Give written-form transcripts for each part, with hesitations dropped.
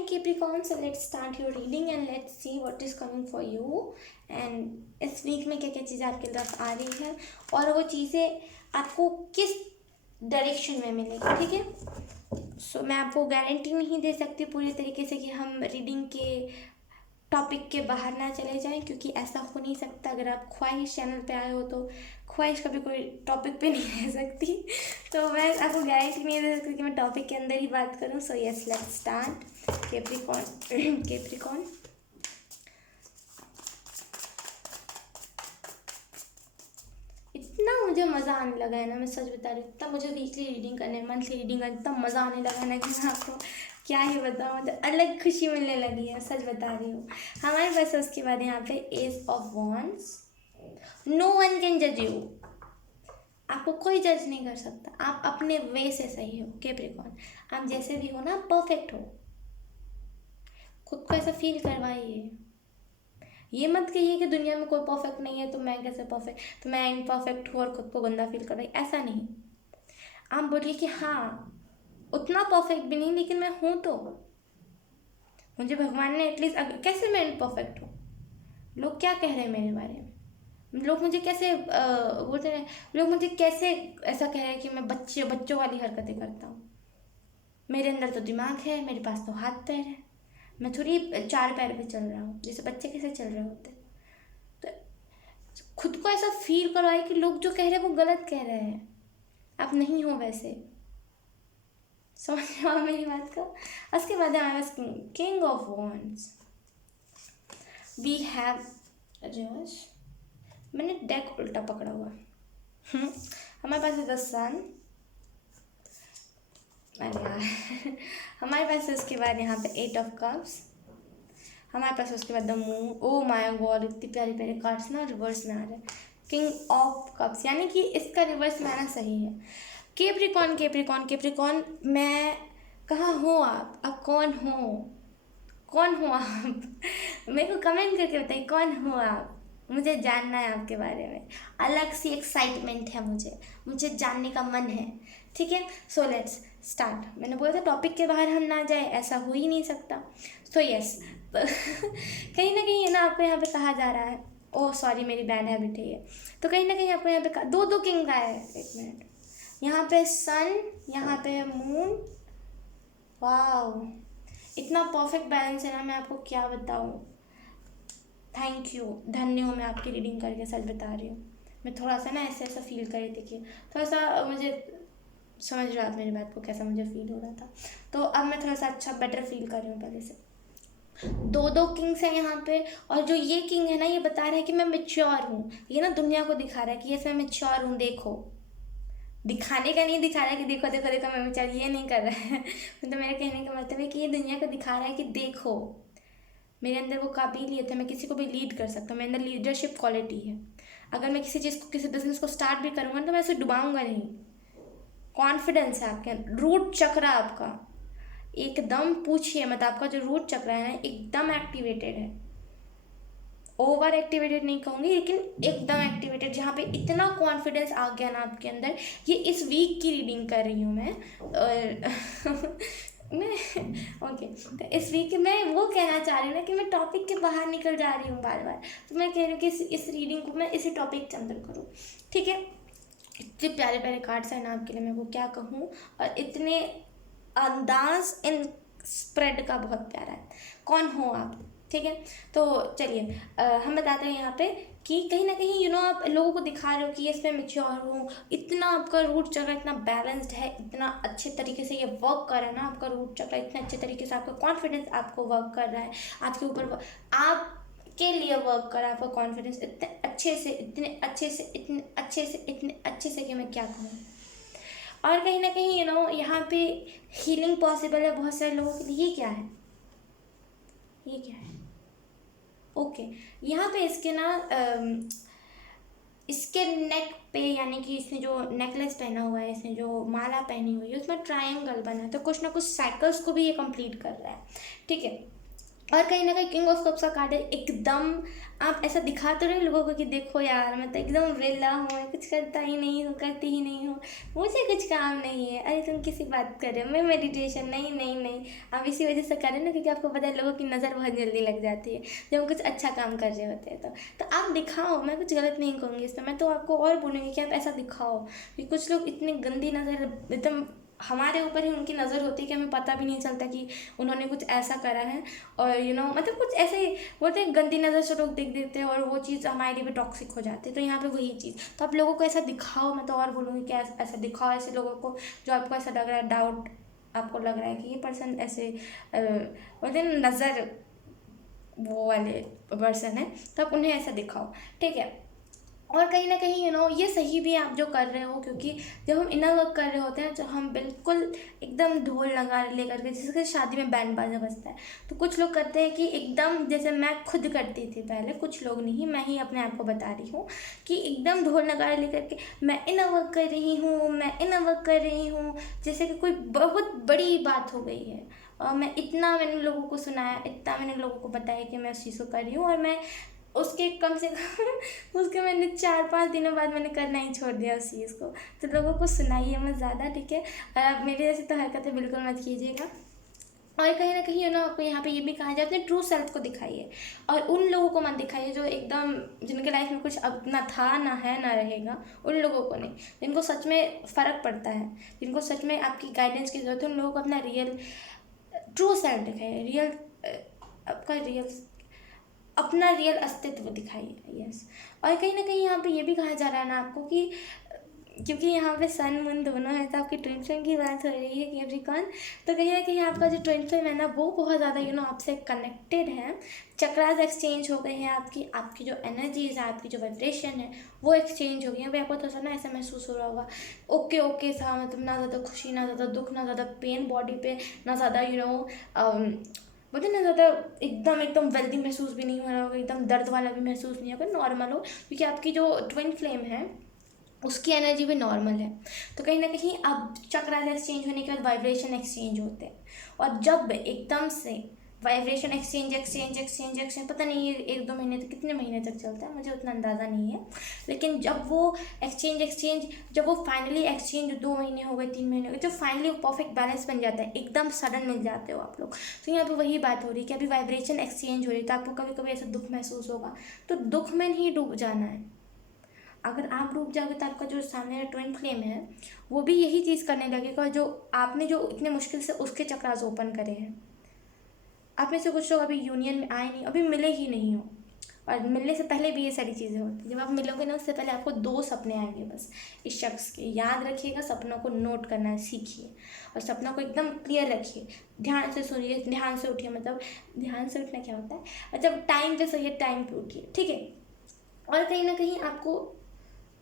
Hi Capricorn, so let's start your reading and let's see what is coming for you. And इस week में क्या क्या चीज़ें आपकी तरफ आ रही है और वो चीज़ें आपको किस डायरेक्शन में मिलेगी, ठीक है। सो मैं आपको गारंटी नहीं दे सकती पूरी तरीके से कि हम रीडिंग के टॉपिक के बाहर ना चले जाएं, क्योंकि ऐसा हो नहीं सकता। अगर आप ख्वाहिश चैनल पे आए हो तो ख्वाहिश कभी कोई टॉपिक पे नहीं रह सकती। तो मैं आपको गारंटी नहीं दे सकती कि मैं टॉपिक के अंदर ही बात करूं। So yes, let's start. Capricorn Capricorn इतना मुझे मज़ा आने लगा है ना, मैं सच बता रही हूँ। इतना मुझे वीकली रीडिंग करने, मंथली रीडिंग करने इतना मज़ा आने लगा है ना कि मैं आपको क्या ही बताऊँ। मतलब अलग खुशी मिलने लगी है, सच बता रही हूँ। हमारे पास उसके बाद यहाँ पे ace of wands. No one can जज यू। आपको कोई जज नहीं कर सकता, आप अपने वे से सही हो कैप्रिकॉर्न। आप जैसे भी हो ना, परफेक्ट हो। खुद को ऐसा फील करवाइए। ये मत कहिए कि दुनिया में कोई परफेक्ट नहीं है तो मैं कैसे परफेक्ट, तो मैं इम्परफेक्ट हूँ और खुद को गंदा फील कर रही, ऐसा नहीं। आप बोलिए कि हाँ, उतना परफेक्ट भी नहीं लेकिन मैं हूँ। तो मुझे भगवान ने एटलीस्ट, कैसे मैं इम्परफेक्ट हूँ? लोग क्या कह रहे हैं मेरे बारे में? लोग मुझे कैसे बोलते हैं, लोग मुझे कैसे ऐसा कह रहे हैं कि मैं बच्चों वाली हरकतें करता हूँ। मेरे अंदर तो दिमाग है, मेरे पास तो हाथ पैर है। मैं थोड़ी 4 पैर पे चल रहा हूँ जैसे बच्चे कैसे चल रहे होते। तो खुद को ऐसा फील करवाए कि लोग जो कह रहे हैं वो गलत कह रहे हैं, आप नहीं हो वैसे। समझ रहे हो मेरी बात को? उसके बाद हमारे पास king of wands. We have reverse. मैंने डेक उल्टा पकड़ा हुआ। हमारे पास है द सन। अरे यार हमारे पास है उसके बाद यहाँ पे 8 ऑफ कप्स। हमारे पास उसके बाद the moon. Oh my God, इतनी प्यारी प्यारी कार्ड्स ना रिवर्स में आ रहे हैं। किंग ऑफ कप्स, यानी कि इसका रिवर्स में आना सही है। कैप्रिकॉर्न कैप्रिकॉर्न कैप्रिकॉर्न, मैं कहाँ हूँ? आप कौन हो? कौन हो आप? मेरे को कमेंट करके बताइए कौन हो आप। मुझे जानना है आपके बारे में। अलग सी एक्साइटमेंट है मुझे जानने का मन है, ठीक है। So let's start. मैंने बोला था टॉपिक के बाहर हम ना जाए, ऐसा हो ही नहीं सकता। सो यस कहीं ना कहीं ना आपको यहाँ पे कहा जा रहा है, ओह सॉरी मेरी बैड हैबिट है ये। तो कहीं ना कहीं आपको यहाँ पे दो किंग का है। एक मिनट, यहाँ पे सन, यहाँ पे मून। वाह, इतना परफेक्ट बैलेंस है ना, मैं आपको क्या बताऊँ। थैंक यू, धन्य हूँ मैं आपकी रीडिंग करके, सच बता रही हूँ। मैं थोड़ा सा ना ऐसे ऐसा फील कर रही थी कि थोड़ा सा मुझे, समझ रहा आप मेरी बात को, कैसा मुझे फील हो रहा था। तो अब मैं थोड़ा सा अच्छा बेटर फील कर रही हूँ पहले से। दो किंग्स हैं यहाँ पे, और जो ये किंग है ना, ये बता रहा है कि मैं मेच्योर हूँ। ये ना दुनिया को दिखा रहा है कि ये मैं मेच्योर हूँ। देखो, दिखाने का नहीं दिखा रहा है कि देखो देखो देखो मैं मेच्योर, ये नहीं कर रहा है। मतलब मेरे कहने का मतलब है कि ये दुनिया को दिखा रहा है कि देखो मेरे अंदर वो काबिलियत है, मैं किसी को भी लीड कर सकता हूँ, मेरे अंदर लीडरशिप क्वालिटी है। अगर मैं किसी चीज़ को, किसी बिजनेस को स्टार्ट भी करूँगा तो मैं उसे डुबाऊंगा नहीं। कॉन्फिडेंस है आपके अंदर। रूट चक्र आपका एकदम, पूछिए मत, आपका जो रूट चक्र है ना एकदम एक्टिवेटेड है। ओवर एक्टिवेटेड नहीं कहूँगी लेकिन एकदम एक्टिवेटेड, जहाँ पे इतना कॉन्फिडेंस आ गया ना आपके अंदर। ये इस वीक की रीडिंग कर रही हूँ मैं, और मैं ओके, तो इस वीक मैं वो कहना चाह रही हूँ ना कि मैं टॉपिक के बाहर निकल जा रही हूँ बार बार। तो मैं कह रही हूँ कि इस रीडिंग को मैं इसी टॉपिक के अंदर करूँ, ठीक है। इतने प्यारे प्यारे कार्ड्स हैं ना आपके लिए, मैं वो क्या कहूँ। और इतने अंदाज इन स्प्रेड का बहुत प्यारा है। कौन हो आप, ठीक है। तो चलिए हम बताते हैं यहाँ पे कि कहीं ना कहीं आप लोगों को दिखा रहे हो कि इसमें मेच्योर हूँ। इतना आपका रूट चक्र इतना बैलेंस्ड है, इतना अच्छे तरीके से ये वर्क कर रहा है ना आपका रूट चक्र, इतने अच्छे तरीके से आपका कॉन्फिडेंस आपको वर्क कर रहा है, आपके ऊपर आप के लिए वर्क कर रहा है आपका कॉन्फिडेंस इतने अच्छे से, इतने अच्छे से, इतने अच्छे से, इतने अच्छे से कि मैं क्या कहूँ। और कहीं ना कहीं यहाँ पे हीलिंग पॉसिबल है बहुत सारे लोगों के लिए। ये क्या है, ये क्या है? ओके, यहाँ पे इसके ना इसके नेक पे, यानी कि इसने जो नेकलेस पहना हुआ है, इसने जो माला पहनी हुई है, उसमें ट्रायंगल बना है। तो कुछ ना कुछ साइकिल्स को भी ये कंप्लीट कर रहा है, ठीक है। और कहीं ना कहीं किंग ऑफ कप्स का कार्ड है एकदम, आप ऐसा दिखा तो रहे लोगों को कि देखो यार मैं तो एकदम वेला हूँ, मैं कुछ करता ही नहीं हूँ, करती ही नहीं हूँ, मुझे कुछ काम नहीं है। अरे तुम किसी बात कर रहे हो, मैं मेडिटेशन, नहीं नहीं नहीं। आप इसी वजह से कर रहे हो ना, क्योंकि आपको पता है लोगों की नज़र बहुत जल्दी लग जाती है जब हम कुछ अच्छा काम कर रहे होते हैं। तो आप दिखाओ, मैं कुछ गलत नहीं कहूँगी इसमें, मैं तो आपको और बोलूँगी कि आप ऐसा दिखाओ कि कुछ लोग इतनी गंदी नज़र एकदम हमारे ऊपर ही उनकी नज़र होती है कि हमें पता भी नहीं चलता कि उन्होंने कुछ ऐसा करा है। और मतलब कुछ ऐसे ही बोलते हैं, गंदी नज़र से लोग देख देते हैं और वो चीज़ हमारे लिए भी टॉक्सिक हो जाती है। तो यहाँ पे वही चीज़, तो आप लोगों को ऐसा दिखाओ, मैं तो और बोलूँगी कि ऐसा दिखाओ ऐसे लोगों को जो आपको ऐसा लग रहा है, डाउट आपको लग रहा है कि ये पर्सन ऐसे बोलते हैं नज़र वो वाले पर्सन है, तो आप उन्हें ऐसा दिखाओ, ठीक है। और कहीं ना कहीं ये सही भी आप जो कर रहे हो, क्योंकि जब हम इनर वर्क कर रहे होते हैं तो हम बिल्कुल एकदम ढोल लगा लेकर के, जैसे कि शादी में बैंड बाजा बजता है, तो कुछ लोग करते हैं कि एकदम, जैसे मैं खुद करती थी पहले, कुछ लोग नहीं, मैं ही अपने आप को बता रही हूँ कि एकदम ढोल नगाड़े लेकर के मैं इनर वर्क कर रही हूँ, मैं इनर वर्क कर रही हूँ, जैसे कि कोई बहुत बड़ी बात हो गई है। और मैंने लोगों को सुनाया, इतना मैंने लोगों को बताया कि मैं उस चीज़ को कर रही हूँ, और मैं उसके कम से कम उसके मैंने 4-5 दिनों बाद मैंने करना ही छोड़ दिया उस चीज़ को। तो लोगों को सुनाइए मत ज़्यादा, ठीक है। और आप मेरे जैसे तो हरकतें बिल्कुल मत कीजिएगा। और कहीं ना कहीं आपको यहाँ पे ये भी कहा जाए, अपने ट्रू सेल्फ को दिखाइए, और उन लोगों को मत दिखाइए जो एकदम, जिनके लाइफ में कुछ अब ना था ना है ना रहेगा, उन लोगों को नहीं, जिनको सच में फ़र्क पड़ता है, जिनको सच में आपकी गाइडेंस की ज़रूरत है, उन लोगों को अपना रियल ट्रू सेल्फ दिखाइए, अपना रियल अस्तित्व दिखाइए। यस। और कहीं ना कहीं यहाँ पे ये भी कहा जा रहा है ना आपको कि, क्योंकि यहाँ पे सन मून दोनों है, तो आपकी ट्विन फ्लेम की बात हो रही है कैप्रिकॉर्न, तो कहीं ना कहीं आपका जो ट्विन फ्लेम है ना, वो बहुत ज़्यादा आपसे कनेक्टेड है। चक्रास एक्सचेंज हो गए हैं, आपकी जो एनर्जीज है, आपकी जो वाइब्रेशन है, वो एक्सचेंज हो गई है। अभी आपको थोड़ा सा ना ऐसा महसूस हो रहा होगा, ओके ओके सा, मतलब ना ज़्यादा खुशी, ना ज़्यादा दुख, ना ज़्यादा पेन बॉडी पे, ना ज़्यादा बोलते ना ज़्यादा एकदम एकदम वेल्दी महसूस भी नहीं हो रहा होगा, एकदम दर्द वाला भी महसूस नहीं होगा, नॉर्मल हो, क्योंकि आपकी जो ट्विन फ्लेम है उसकी एनर्जी भी नॉर्मल है। तो कहीं ना कहीं अब चक्रास एक्सचेंज होने के बाद वाइब्रेशन एक्सचेंज होते हैं, और जब एकदम से वाइब्रेशन एक्सचेंज पता नहीं ये 1-2 महीने तक, कितने महीने तक चलता है मुझे उतना अंदाज़ा नहीं है, लेकिन जब वो एक्सचेंज जब वो फाइनली एक्सचेंज 2 महीने हो गए, 3 महीने हो गए, जब फाइनली वो परफेक्ट बैलेंस बन जाता है, एकदम सडन मिल जाते हो आप लोग। तो यहाँ पे वही बात हो रही है कि अभी वाइब्रेशन एक्सचेंज हो रही है, तो आपको कभी कभी ऐसा दुख महसूस होगा, तो दुख में नहीं डूब जाना है। अगर आप डूब जाओगे तो आपका जो सामने ट्विन फ्लेम है वो भी यही चीज़ करने लगेगा, जो आपने जो इतने मुश्किल से उसके चक्रास ओपन करे हैं। आप में से कुछ लोग अभी यूनियन में आए नहीं, अभी मिले ही नहीं हो, और मिलने से पहले भी ये सारी चीज़ें होती हैं। जब आप मिलोगे ना, उससे पहले आपको 2 सपने आएंगे बस इस शख्स के। याद रखिएगा, सपनों को नोट करना सीखिए, और सपनों को एकदम क्लियर रखिए, ध्यान से सुनिए, ध्यान से उठिए, मतलब ध्यान से उठना क्या होता है, जब टाइम पे सोइए, टाइम पे उठिए, ठीक है। और कहीं ना कहीं आपको,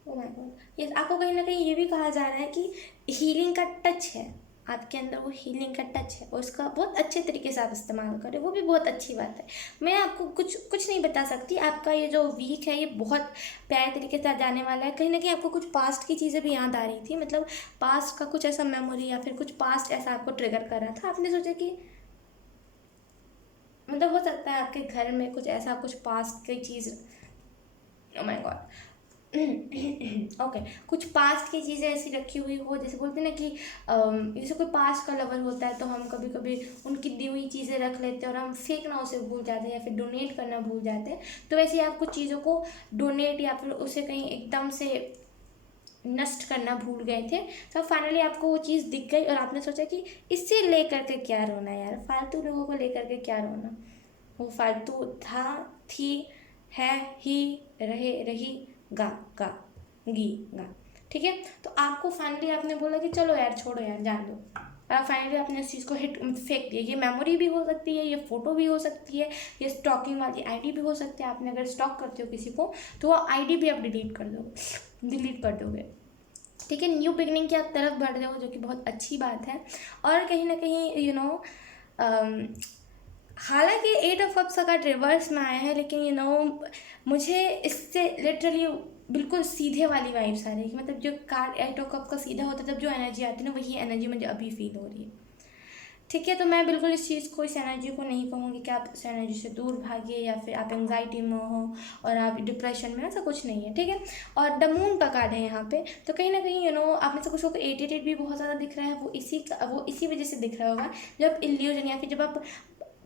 ओ माय गॉड, यस, आपको कहीं ना कहीं ये भी कहा जा रहा है कि हीलिंग का टच है आपके अंदर, वो हीलिंग का टच है, और उसका बहुत अच्छे तरीके से आप इस्तेमाल करें, वो भी बहुत अच्छी बात है। मैं आपको कुछ नहीं बता सकती, आपका ये जो वीक है ये बहुत प्यारे तरीके से जाने वाला है। कहीं ना कहीं आपको कुछ पास्ट की चीज़ें भी याद आ रही थी, मतलब पास्ट का कुछ ऐसा मेमोरी या फिर कुछ पास्ट ऐसा आपको ट्रिगर कर रहा था, आपने सोचा कि मतलब हो सकता है आपके घर में कुछ ऐसा, कुछ पास्ट की चीज़, ओ माय गॉड, ओके, कुछ पास्ट की चीज़ें ऐसी रखी हुई हो, जैसे बोलते हैं ना कि जैसे कोई पास्ट का लवर होता है तो हम कभी कभी उनकी दी हुई चीज़ें रख लेते हैं और हम फेंकना उसे भूल जाते हैं या फिर डोनेट करना भूल जाते हैं। तो वैसे ही आप कुछ चीज़ों को डोनेट या फिर उसे कहीं एकदम से नष्ट करना भूल गए थे, तो फाइनली आपको वो चीज़ दिख गई और आपने सोचा कि इससे लेकर के क्या रोना यार, फालतू लोगों को लेकर के क्या रोना, वो फालतू था, थी, है, ही, रही, गा गा गी गा, ठीक है। तो आपको फाइनली आपने बोला कि चलो यार छोड़ो यार, जान दो, और फाइनली आपने उस चीज़ को फेंक दिया। ये मेमोरी भी हो सकती है, ये फ़ोटो भी हो सकती है, ये स्टॉकिंग वाली आईडी भी हो सकती है। आपने अगर स्टॉक करते हो किसी को तो वो आईडी भी आप डिलीट कर दोगे, ठीक है। न्यू बिगनिंग की आप तरफ बढ़ रहे हो, जो कि बहुत अच्छी बात है। और कहीं ना कहीं हालांकि 8 ऑफ कप्स का कार्ड रिवर्स में आया है, लेकिन मुझे इससे लिटरली बिल्कुल सीधे वाली वाइब्स आ रही है कि मतलब जो कार्ड 8 ऑफ कप का सीधा होता है, तब जो एनर्जी आती है ना, वही एनर्जी मुझे अभी फील हो रही है। ठीक है। तो मैं बिल्कुल इस चीज़ को, इस एनर्जी को नहीं कहूँगी कि आप इस एनर्जी से दूर भागिए या फिर आप एंग्जाइटी में हो और आप डिप्रेशन में, ऐसा कुछ नहीं है, ठीक है। और द मून का कार्ड है यहाँ पे, तो कहीं ना कहीं आप में से कुछ को इरिटेटेड भी बहुत ज़्यादा दिख रहा है, वो इसी वजह से दिख रहा होगा जब इल्यूजन या फिर जब आप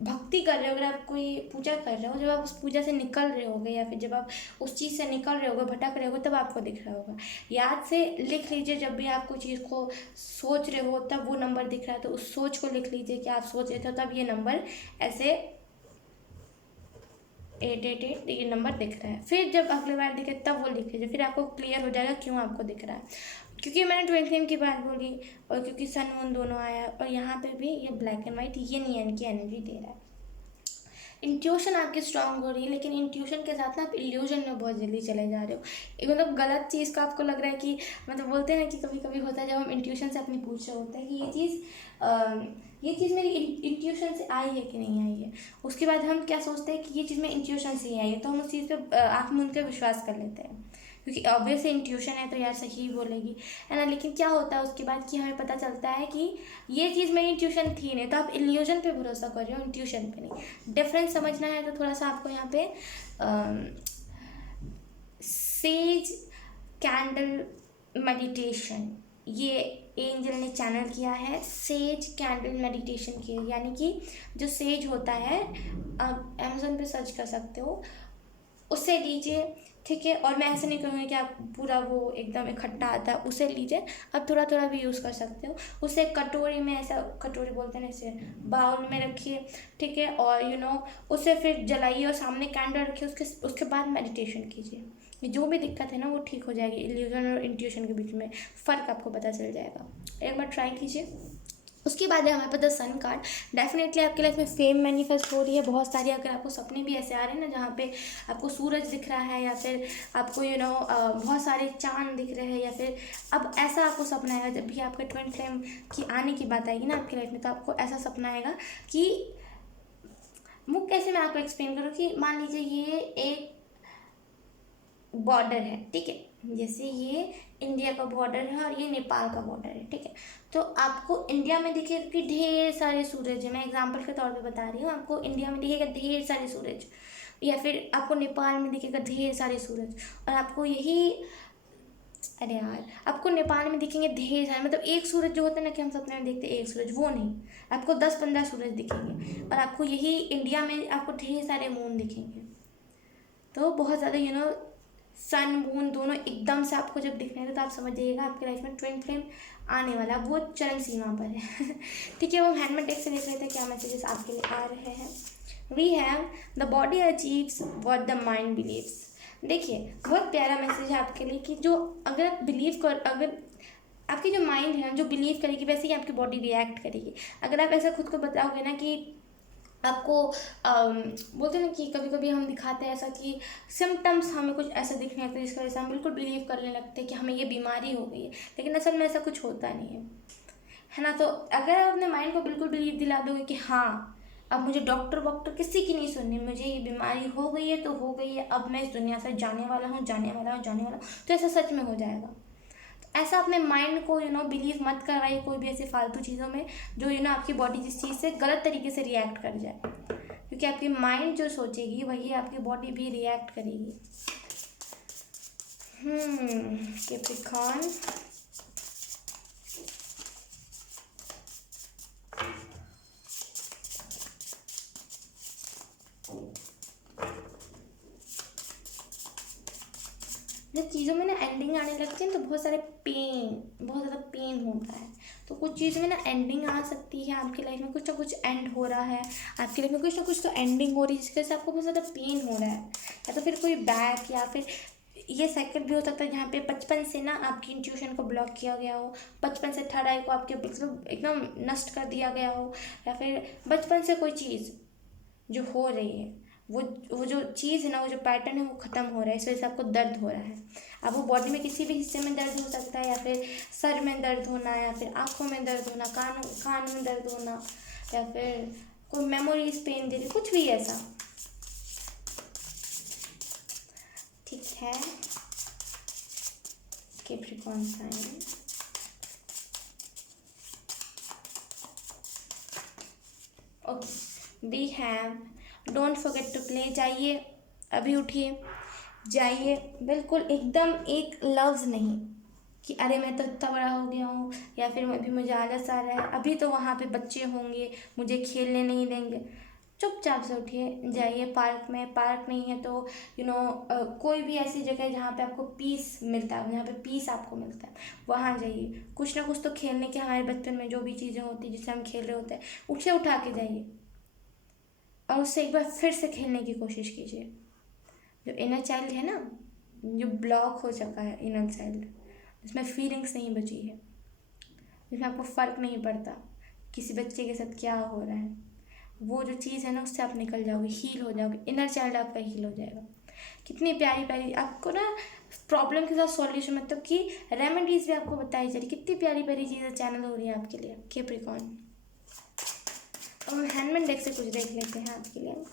भक्ति कर रहे हो, अगर आप कोई पूजा कर रहे हो, जब आप उस पूजा से निकल रहे होगे या फिर जब आप उस चीज़ से निकल रहे होगे, भटक रहे होगे, तब आपको दिख रहा होगा। याद से लिख लीजिए, जब भी आप कोई चीज़ को सोच रहे हो तब वो नंबर दिख रहा है, तो उस सोच को लिख लीजिए कि आप सोच रहे थे तब ये नंबर ऐसे 888 ये नंबर दिख रहा है। फिर जब अगली बार दिखे तब वो लिख लीजिए, फिर आपको क्लियर हो जाएगा क्यों आपको दिख रहा है। क्योंकि मैंने ट्विन फ्लेम की बात बोली और क्योंकि सन मून दोनों आया और यहाँ पे भी ये ब्लैक एंड वाइट ये नहीं की एनर्जी दे रहा है। इंट्यूशन आपकी स्ट्रांग हो रही है, लेकिन इंट्यूशन के साथ ना आप इल्यूजन में बहुत जल्दी चले जा रहे हो। एक मतलब गलत चीज़ का आपको लग रहा है कि मतलब बोलते हैं ना कि कभी कभी होता है जब हम इंट्यूशन से अपनी पूछ रहे होते हैं कि ये चीज़ मेरी इंट्यूशन से आई है कि नहीं आई है। उसके बाद हम क्या सोचते हैं कि ये चीज़ मेरी इंट्यूशन से ही आई है, तो हम उस चीज़ पर आँख मूंद कर विश्वास कर लेते हैं क्योंकि ऑब्वियसली इंट्यूशन है तो यार सही बोलेगी, है ना। लेकिन क्या होता है उसके बाद कि हमें पता चलता है कि ये चीज़ मेरी इंट्यूशन थी नहीं, तो आप इल्यूजन पे भरोसा कर रहे हो, इंट्यूशन पे नहीं। डिफरेंस समझना है तो थोड़ा सा आपको यहाँ पे सेज कैंडल मेडिटेशन, ये एंजल ने चैनल किया है, सेज कैंडल मेडिटेशन किया, यानी कि जो सेज होता है आप अमेज़न पे सर्च कर सकते हो, उससे लीजिए, ठीक है। और मैं ऐसे नहीं कहूँगी कि आप पूरा वो एकदम इकट्ठा आता है उसे लीजिए, आप थोड़ा थोड़ा भी यूज़ कर सकते हो। उसे कटोरी में, ऐसा कटोरी बोलते हैं ऐसे बाउल में रखिए, ठीक है। और उसे फिर जलाइए और सामने कैंडल रखिए, उसके बाद मेडिटेशन कीजिए। ये जो भी दिक्कत है ना वो ठीक हो जाएगी। इल्यूजन और इंट्यूशन के बीच में फ़र्क आपको पता चल जाएगा, एक बार ट्राई कीजिए। उसके बाद है हमारे पास द सन कार्ड। डेफिनेटली आपकी लाइफ में फेम मैनिफेस्ट हो रही है बहुत सारी। अगर आपको सपने भी ऐसे आ रहे हैं ना जहाँ पे आपको सूरज दिख रहा है या फिर आपको बहुत सारे चांद दिख रहे हैं, या फिर अब ऐसा आपको सपना आएगा जब भी आपके ट्विन फ्लेम की आने की बात आएगी ना आपकी लाइफ में, तो आपको ऐसा सपना आएगा कि वो कैसे मैं आपको एक्सप्लेन करूँ कि मान लीजिए ये एक बॉर्डर है, ठीक है। जैसे ये इंडिया का बॉर्डर है और ये नेपाल का बॉर्डर है, ठीक है। तो आपको इंडिया में दिखेगा कि ढेर सारे सूरज है, मैं एग्जांपल के तौर पे बता रही हूँ। आपको इंडिया में दिखेगा ढेर सारे सूरज, या फिर आपको नेपाल में दिखेगा ढेर सारे सूरज, और आपको अरे यार, आपको नेपाल में दिखेंगे ढेर सारे, मतलब एक सूरज जो होता है ना कि हम सपने में देखते हैं एक सूरज, वो नहीं, आपको 10-15 सूरज दिखेंगे। और आपको यही इंडिया में आपको ढेर सारे मून दिखेंगे। तो बहुत ज़्यादा सन मून दोनों एकदम से आपको जब दिखने लगे तो आप समझ जाइएगा आपकी लाइफ में ट्विन फ्लेम आने वाला, वो चरम सीमा पर है। ठीक है, वो हैंडमेड डेक से देख रहे थे क्या मैसेजेस आपके लिए आ रहे हैं। We have the body achieves what the mind believes. देखिए बहुत प्यारा मैसेज है आपके लिए कि जो अगर आप अगर आपकी जो माइंड है ना जो बिलीव करेगी वैसे ही आपकी बॉडी रिएक्ट करेगी। अगर आप ऐसा खुद को बताओगे ना कि आपको बोलते हैं ना कि कभी कभी हम दिखाते हैं ऐसा कि सिम्टम्स हमें कुछ ऐसा दिखने लगता है जिसकी वजह से हम बिल्कुल बिलीव करने लगते हैं कि हमें ये बीमारी हो गई है, लेकिन असल में ऐसा कुछ होता नहीं है ना। तो अगर आप अपने माइंड को बिल्कुल बिलीव दिला दोगे कि हाँ अब मुझे डॉक्टर वॉक्टर किसी की नहीं सुननी, मुझे ये बीमारी हो गई है तो हो गई है, अब मैं इस दुनिया से जाने वाला हूँ, तो ऐसा सच में हो जाएगा। ऐसा अपने माइंड को बिलीव मत करवाइए कोई भी ऐसी फालतू चीज़ों में जो आपकी बॉडी जिस चीज़ से गलत तरीके से रिएक्ट कर जाए, क्योंकि आपकी माइंड जो सोचेगी वही आपकी बॉडी भी रिएक्ट करेगी। कैप्रिकॉर्न, जब चीज़ों में ना एंडिंग आने लगती है तो बहुत ज़्यादा पेन होता है। तो कुछ चीज़ों में ना एंडिंग आ सकती है, आपकी लाइफ में कुछ ना कुछ एंड हो रहा है, आपकी लाइफ में कुछ ना कुछ तो एंडिंग हो रही है जिसकी वजह से आपको बहुत ज़्यादा पेन हो रहा है। या तो फिर कोई बैक, या फिर ये साइकिल भी हो सकता है जहाँ पे बचपन से ना आपकी इंट्यूशन को ब्लॉक किया गया हो, बचपन से थर्ड आई को आपके एकदम नष्ट कर दिया गया हो, या फिर बचपन से कोई चीज़ जो हो रही है वो जो चीज़ है ना, वो जो पैटर्न है वो ख़त्म हो रहा है, इस वजह से आपको दर्द हो रहा है। अब वो बॉडी में किसी भी हिस्से में दर्द हो सकता है, या फिर सर में दर्द होना, या फिर आँखों में दर्द होना, कान में दर्द होना, या फिर कोई मेमोरीज पेन दे रही, कुछ भी ऐसा। ठीक है, Capricorn sign. Okay, we have don't forget to play. जाइए, अभी उठिए, जाइए, बिल्कुल एकदम एक लफ्ज़ नहीं कि अरे मैं तो इतना बड़ा हो गया हूँ, या फिर अभी मुझे आलस आ रहा है, अभी तो वहाँ पे बच्चे होंगे मुझे खेलने नहीं देंगे। चुपचाप से उठिए, जाइए पार्क में। पार्क नहीं है तो कोई भी ऐसी जगह जहाँ पे आपको पीस मिलता है, जहाँ पे पीस आपको मिलता है, वहाँ जाइए। कुछ ना कुछ तो खेलने के, हमारे बचपन में जो भी चीज़ें होती हैं जिससे हम खेल रहे होते हैं, उसे उठा के जाइए और उससे एक बार फिर से खेलने की कोशिश कीजिए। जो इनर चाइल्ड है ना, जो ब्लॉक हो चुका है इनर चाइल्ड, जिसमें फीलिंग्स नहीं बची है, जिसमें आपको फ़र्क नहीं पड़ता किसी बच्चे के साथ क्या हो रहा है, वो जो चीज़ है ना, उससे आप निकल जाओगे, हील हो जाओगे, इनर चाइल्ड आपका हील हो जाएगा। कितनी प्यारी प्यारी आपको ना प्रॉब्लम के साथ सॉल्यूशन, मतलब कि रेमेडीज़ भी आपको बताई जा रही, कितनी प्यारी प्यारी चीज़ें चैनल हो रही है आपके लिए, कैप्रिकॉर्न। और हैंडमेड डेक से कुछ देख लेते हैं आपके लिए।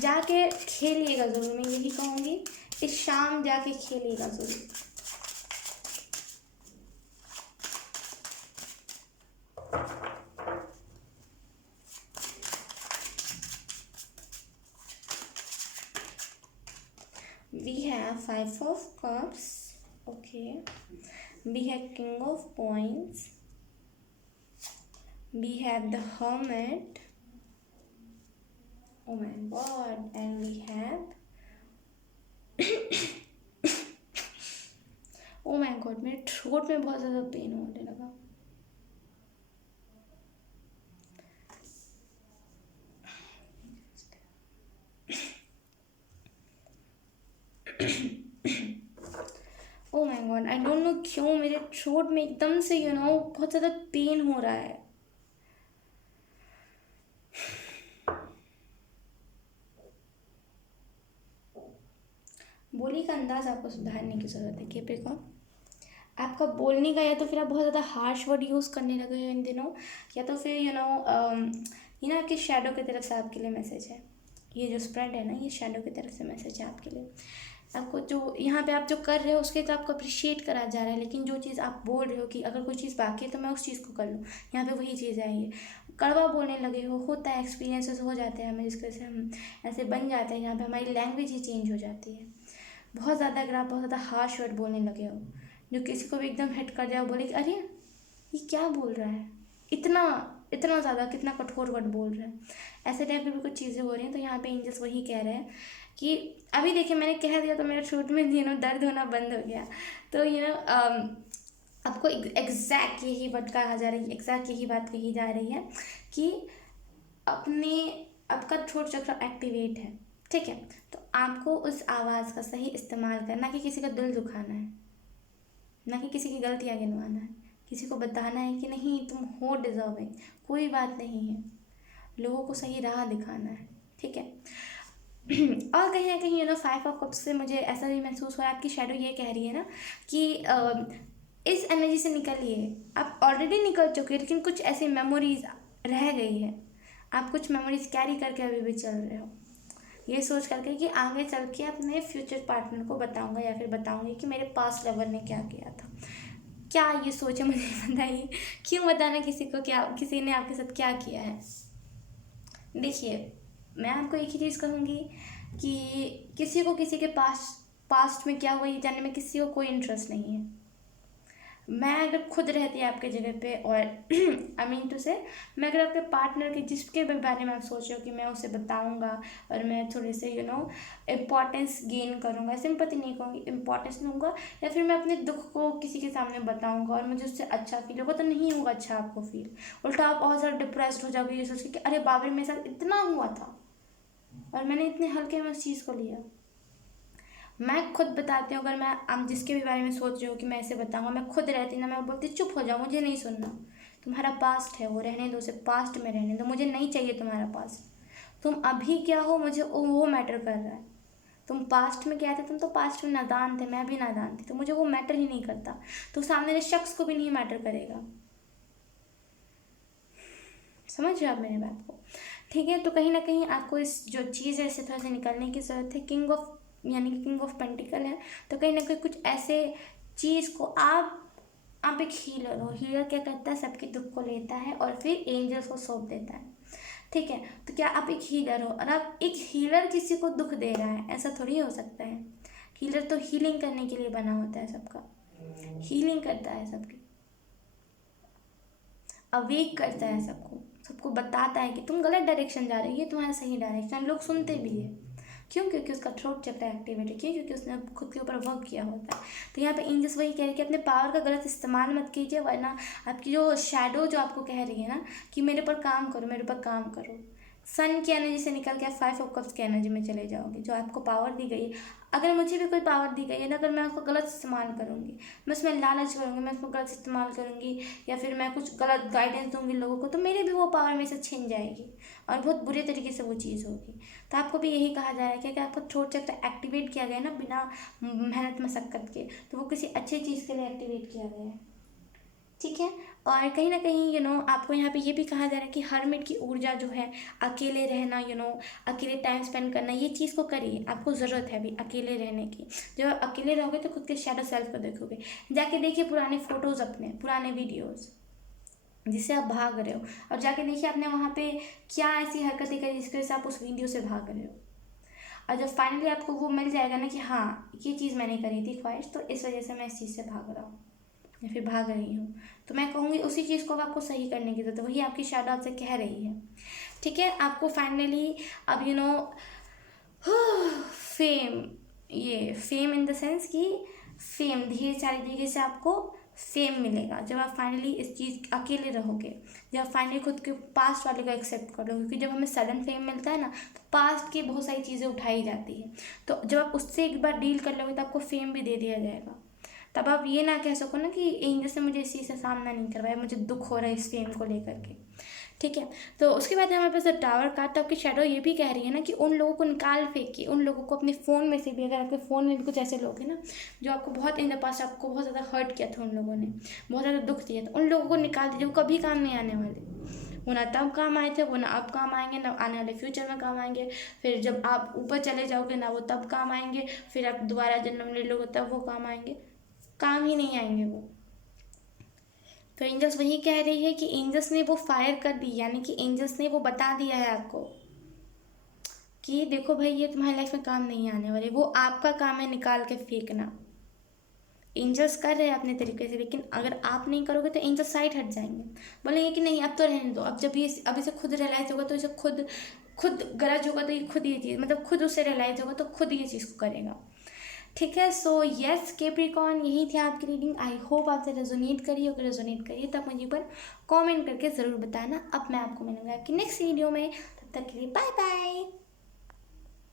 जाके खेलिएगा ज़रूर, मैं यही कहूँगी, इस शाम जाके खेलिएगा ज़रूर। We have Five of Cups. Okay. We have King of Coins. We have the Hermit. Oh my God. And we have oh my God, मेरे थ्रोट में बहुत ज़्यादा पेन होने लगा। Oh my God, I don't know क्यों मेरे throat में एकदम से बहुत ज़्यादा पेन हो रहा है। बोली का अंदाज आपको सुधारने की ज़रूरत है कैप्रिकॉर्न। आपका बोलने का, या तो फिर आप बहुत ज़्यादा हार्श वर्ड यूज़ करने लगे हो इन दिनों, या तो फिर ये ना आपके शैडो की तरफ से आपके लिए मैसेज है। ये जो स्प्रेड है ना, ये शैडो की तरफ से मैसेज है आपके लिए। आपको जो यहाँ पे आप जो कर रहे हो उसके तो आपको अप्रिशिएट करा जा रहा है, लेकिन जो चीज़ आप बोल रहे हो कि अगर कोई चीज़ बाकी है तो मैं उस चीज़ को कर लूँ, यहाँ पे वही चीज़ आई है। कड़वा बोलने लगे हो, होता है, एक्सपीरियंसेस हो जाते हैं हमें, जिसकी वजह से हम ऐसे बन जाते हैं, यहाँ पे हमारी लैंग्वेज ही चेंज हो जाती है। बहुत ज़्यादा, अगर आप बहुत ज़्यादा हार्श वर्ड बोलने लगे हो, जो किसी को भी एकदम हिट कर जाए, बोले कि अरे ये क्या बोल रहा है, इतना इतना ज़्यादा कितना कठोर वर्ड बोल रहा है, ऐसे टाइप की भी कुछ चीज़ें हो रही हैं। तो यहाँ पे एंजल्स वही कह रहे हैं कि अभी देखिए मैंने कह दिया तो मेरे थ्रोट में दर्द होना बंद हो गया। तो आपको एग्जैक्ट यही बात कहा जा रही है, एग्जैक्ट यही बात कही जा रही है कि आपका थ्रोट चक्र एक्टिवेट है, ठीक है। तो आपको उस आवाज़ का सही इस्तेमाल करना, ना कि किसी का दिल दुखाना है, ना कि किसी की गलतियाँ गिनवाना है, किसी को बताना है कि नहीं तुम हो डिजर्विंग, कोई बात नहीं है, लोगों को सही राह दिखाना है, ठीक है। और कहीं ना कहीं फाइव ऑफ कप्स से मुझे ऐसा भी महसूस हुआ, आपकी शैडो ये कह रही है ना कि इस एनर्जी से निकलिए। आप ऑलरेडी निकल चुके हैं, लेकिन कुछ ऐसी मेमोरीज रह गई है, आप कुछ मेमोरीज कैरी करके अभी भी चल रहे हो, ये सोच करके कि आगे चल के अपने फ्यूचर पार्टनर को बताऊंगा या फिर बताऊंगी कि मेरे पास्ट लवर ने क्या किया था। क्या ये सोचे, मुझे बताइए, क्यों बताना किसी को क्या किसी ने आपके साथ क्या किया है। देखिए, मैं आपको एक ही चीज़ कहूँगी कि किसी को किसी के पास्ट में क्या हुआ ये जानने में किसी को कोई इंटरेस्ट नहीं है। मैं अगर खुद रहती आपके जगह पे, और आई मीन टू से, मैं अगर आपके पार्टनर के जिसके बारे में आप सोच रहे हो कि मैं उसे बताऊंगा और मैं थोड़े से इम्पोर्टेंस गेन करूंगा, सिंपैथी नहीं कहूँगी, इम्पोर्टेंस लूँगा, या फिर मैं अपने दुख को किसी के सामने बताऊंगा और मुझे उससे अच्छा फील होगा, तो नहीं होगा अच्छा आपको फील। उल्टा आप बहुत ज़्यादा डिप्रेस्ड हो जाओगे ये सोच के कि अरे बाबरे मेरे साथ इतना हुआ था और मैंने इतने हल्के में उस चीज़ को लिया। मैं खुद बताती हूँ, अगर मैं आप जिसके भी बारे में सोच रहे हो कि मैं ऐसे बताऊँगा, मैं खुद रहती ना, मैं बोलती चुप हो जाओ, मुझे नहीं सुनना, तुम्हारा पास्ट है वो रहने दो, उसे पास्ट में रहने दो, मुझे नहीं चाहिए तुम्हारा पास्ट। तुम अभी क्या हो मुझे वो मैटर कर रहा है। तुम पास्ट में क्या थे, तुम तो पास्ट में नादान थे, मैं भी नादान थी, तो मुझे वो मैटर ही नहीं करता, तो सामने वाले शख्स को भी नहीं मैटर करेगा। समझ रहे हो आप मेरी बात को, ठीक है। तो कहीं ना कहीं आपको इस जो चीज़ है इससे थोड़ा सा निकलने की ज़रूरत है। किंग ऑफ पेंटिकल है, तो कहीं ना कहीं कुछ ऐसे चीज़ को आप एक हीलर हो। हीलर क्या करता है, सबके दुख को लेता है और फिर एंजल्स को सौंप देता है। ठीक है, तो क्या आप एक हीलर हो और आप एक हीलर किसी को दुख दे रहा है, ऐसा थोड़ी हो सकता है। हीलर तो हीलिंग करने के लिए बना होता है सबका, हीलिंग करता है सबकी, अवेक करता है सबको, सबको बताता है कि तुम गलत डायरेक्शन जा रहे हो, ये तुम्हारा सही डायरेक्शन। लोग सुनते भी है, क्यों? क्योंकि उसका थ्रोट चक्र एक्टिवेट है। क्यों? क्योंकि उसने खुद के ऊपर वर्क किया होता है। तो यहाँ पे एंजल्स वही कह रहे हैं कि अपने पावर का गलत इस्तेमाल मत कीजिए, वरना आपकी जो शैडो जो आपको कह रही है ना कि मेरे पर काम करो, मेरे पर काम करो, सन की एनर्जी से निकल के आप 5 ऑफ कप्स की एनर्जी में चले जाओगे। जो आपको पावर दी गई है, अगर मुझे भी कोई पावर दी गई है ना, अगर मैं उसको गलत इस्तेमाल करूँगी, मैं उसमें लालच करूँगी, मैं उसको गलत इस्तेमाल करूँगी, या फिर मैं कुछ गलत गाइडेंस दूँगी लोगों को, तो मेरे भी वो पावर में से छिन जाएगी और बहुत बुरे तरीके से वो चीज़ होगी। तो आपको भी यही कहा जा रहा है कि अगर आपका थ्रोट चक्र एक्टिवेट किया गया है ना बिना मेहनत मशक्कत के, तो वो किसी अच्छी चीज़ के लिए एक्टिवेट किया गया है। ठीक है, और कहीं ना कहीं आपको यहाँ पे ये भी कहा जा रहा है कि हर्मिट की ऊर्जा जो है, अकेले रहना, अकेले टाइम स्पेंड करना, ये चीज़ को करिए। आपको ज़रूरत है अभी अकेले रहने की। जब आप अकेले रहोगे तो खुद के शैडो सेल्फ को देखोगे। जाके देखिए पुराने फ़ोटोज़, अपने पुराने वीडियोज़ जिससे आप भाग रहे हो, और जाके देखिए आपने वहाँ पे क्या ऐसी हरकतें करी जिसकी वजह से आप उस वीडियो से भाग रहे हो। और जब फाइनली आपको वो मिल जाएगा ना कि हाँ ये चीज़ मैंने करी थी ख्वाहिश, तो इस वजह से मैं इस चीज़ से भाग रहा हूँ या फिर भाग रही हूँ, तो मैं कहूँगी उसी चीज़ को आपको सही करने की ज़रूरत है। वही आपकी शैडो आपसे कह रही है। ठीक है, आपको फाइनली अब फेम, ये फेम इन द सेंस कि फेम धीरे सारी तरीके से आपको फेम मिलेगा जब आप फाइनली इस चीज़ अकेले रहोगे, जब आप फाइनली खुद के पास्ट वाले को एक्सेप्ट कर लो। क्योंकि जब हमें सडन फेम मिलता है ना, तो पास्ट की बहुत सारी चीज़ें उठाई जाती है, तो जब आप उससे एक बार डील कर लोगे तो आपको फेम भी दे दिया जाएगा। तब आप ये ना कह सको ना कि एंजल से मुझे इस चीज़ से सामना नहीं करवाया, मुझे दुख हो रहा है इस फेम को लेकर के। ठीक है, तो उसके बाद हमारे पास टावर कार्ड। तो आपकी शैडो ये भी कह रही है ना कि उन लोगों को निकाल फेंकिए, उन लोगों को अपने फ़ोन में से भी। अगर आपके फ़ोन में भी कुछ ऐसे लोग हैं ना जो आपको बहुत इन द पास्ट आपको बहुत ज़्यादा हर्ट किया था, उन लोगों ने बहुत ज़्यादा दुख दिया, तो उन लोगों को निकाल दीजिए। वो कभी काम नहीं आने वाले, वो ना तब काम आए थे, वो ना अब काम आएंगे, ना आने वाले फ्यूचर में काम आएंगे। फिर जब आप ऊपर चले जाओगे ना वो तब काम आएंगे, फिर आप दोबारा जन्म ले लोगे तब वो काम आएंगे, काम ही नहीं आएंगे वो। तो एंजल्स वही कह रही है कि एंजल्स ने वो फायर कर दी, यानी कि एंजल्स ने वो बता दिया है आपको कि देखो भाई ये तुम्हारी लाइफ में काम नहीं आने वाले। वो आपका काम है निकाल के फेंकना। एंजल्स कर रहे हैं अपने तरीके से, लेकिन अगर आप नहीं करोगे तो एंजल्स साइड हट जाएंगे, बोलेंगे कि नहीं अब तो रहने दो। अब जब ये अब इसे खुद रियलाइज होगा तो इसे खुद गरज होगा तो ये खुद ये चीज़, मतलब खुद उसे रियलाइज होगा तो खुद ये चीज़ को करेगा। ठीक है, सो यस कैप्रिकॉर्न, यही थी आपकी रीडिंग। आई होप आपसे रेजोनेट करिए। अगर रेजोनेट करिए तो आप मुझे पर कमेंट करके ज़रूर बताना। अब मैं आपको मिलूंगा आपकी नेक्स्ट वीडियो में, तब तक के लिए बाय बाय।